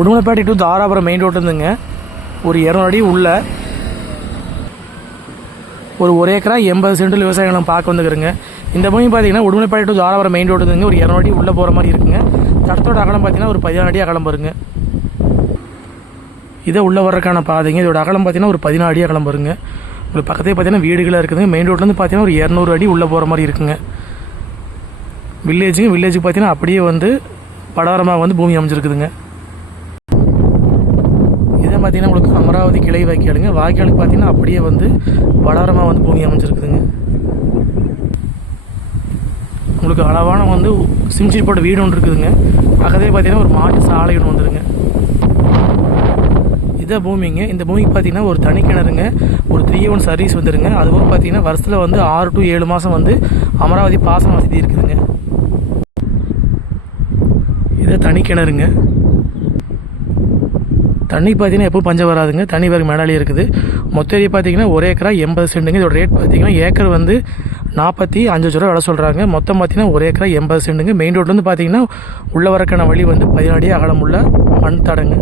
Udumalaipettai to Dharapuram main road இருந்துங்க ஒரு இரநூறு அடி உள்ள ஒரு ஒரு ஏக்கரா எண்பது சென்டில் விவசாய நிலம் பார்க்க வந்துக்கிறேங்க இந்த பூமி பார்த்தீங்கன்னா Udumalaipettai to Dharapuram main road இருந்துங்க ஒரு இரநூறு அடி உள்ளே போகிற மாதிரி இருக்குங்க. தடத்தோட அகலம் பார்த்தீங்கன்னா ஒரு பதினாறு அடி அகலம் வருங்க. இதை உள்ளே வர்றதுக்கான பாதைங்க இதோட அகலம் பார்த்தீங்கன்னா ஒரு பதினாறு அடி அகலம் வருங்க. உங்களுக்கு பக்கத்தே பார்த்தீங்கன்னா வீடுகளாக இருக்குதுங்க. மெயின் ரோட்லேருந்து பார்த்தீங்கன்னா ஒரு இரநூறு அடி உள்ளே போகிற மாதிரி இருக்குங்க. வில்லேஜுங்க வில்லேஜுக்கு பார்த்தீங்கன்னா அப்படியே வந்து படாரமாக வந்து பூமி அமைஞ்சிருக்குதுங்க. பார்த்தீங்கன்னா உங்களுக்கு அமராவதி கிளை வாய்க்காலுங்க வாய்க்காலுக்கு பார்த்தீங்கன்னா அப்படியே வந்து வடாரமாக வந்து பூமி அமைஞ்சிருக்குதுங்க. உங்களுக்கு அளவான வந்து சிம்சிட் போட்ட வீடு ஒன்று இருக்குதுங்க. பக்கத்துலேயே பார்த்தீங்கன்னா ஒரு மாட்டு சாலை ஒன்று வந்துருங்க. இதான் பூமிங்க. இந்த பூமிக்கு பார்த்தீங்கன்னா ஒரு தனி கிணறுங்க. ஒரு த்ரீ ஒன் சர்வீஸ் வந்துருங்க. அதுபோக பார்த்தீங்கன்னா வருஷத்தில் வந்து ஆறு டு ஏழு மாதம் வந்து அமராவதி பாசன வசதி இருக்குதுங்க. இதை தனி கிணறுங்க. தண்ணி பார்த்தீங்கன்னா எப்போ பஞ்சம் வராதுங்க. தண்ணி வேறு மேடாலே இருக்குது. மொத்த ஏரியா பார்த்தீங்கன்னா ஒரு ஏக்கரா எண்பது சென்ட்டுங்க இதோட ரேட் பார்த்தீங்கன்னா ஏக்கர் வந்து நாற்பத்தி அஞ்சு லட்ச ரூபா விலை சொல்கிறாங்க மொத்தம் பார்த்தீங்கன்னா ஒரு ஏக்கரா எண்பது சென்ட்டுங்க மெயின் ரோட்லேருந்து பார்த்தீங்கன்னா உள்ள வரக்கான வழி வந்து பதினாடி அகலமுள்ள மண் தடங்க.